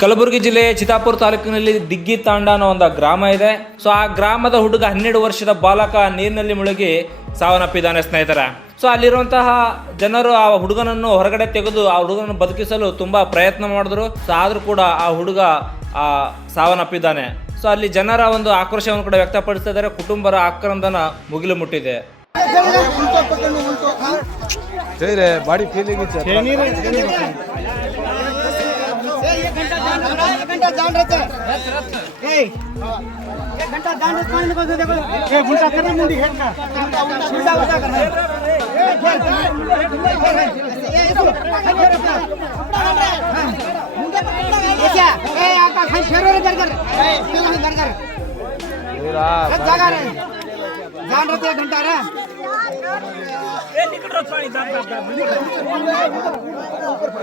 ಕಲಬುರಗಿ ಜಿಲ್ಲೆ ಚಿತ್ತಾಪುರ ತಾಲೂಕಿನಲ್ಲಿ ದಿಗ್ಗಿ ತಾಂಡ ಅನ್ನೋ ಒಂದು ಗ್ರಾಮ ಇದೆ. ಸೊ ಆ ಗ್ರಾಮದ ಹುಡುಗ 12 ವರ್ಷದ ಬಾಲಕ ನೀರಿನಲ್ಲಿ ಮುಳುಗಿ ಸಾವನ್ನಪ್ಪಿದ್ದಾನೆ ಸ್ನೇಹಿತರ. ಸೊ ಅಲ್ಲಿರುವಂತಹ ಜನರು ಆ ಹುಡುಗನನ್ನು ಹೊರಗಡೆ ತೆಗೆದು ಆ ಹುಡುಗನನ್ನು ಬದುಕಿಸಲು ತುಂಬಾ ಪ್ರಯತ್ನ ಮಾಡಿದ್ರು. ಸೊ ಆದ್ರೂ ಕೂಡ ಆ ಹುಡುಗ ಸಾವನ್ನಪ್ಪಿದ್ದಾನೆ. ಸೊ ಅಲ್ಲಿ ಜನರ ಒಂದು ಆಕ್ರೋಶವನ್ನು ಕೂಡ ವ್ಯಕ್ತಪಡಿಸ್ತಾ ಇದ್ದಾರೆ. ಕುಟುಂಬರ ಆಕ್ರಂದನ ಮುಗಿಲು ಮುಟ್ಟಿದೆ.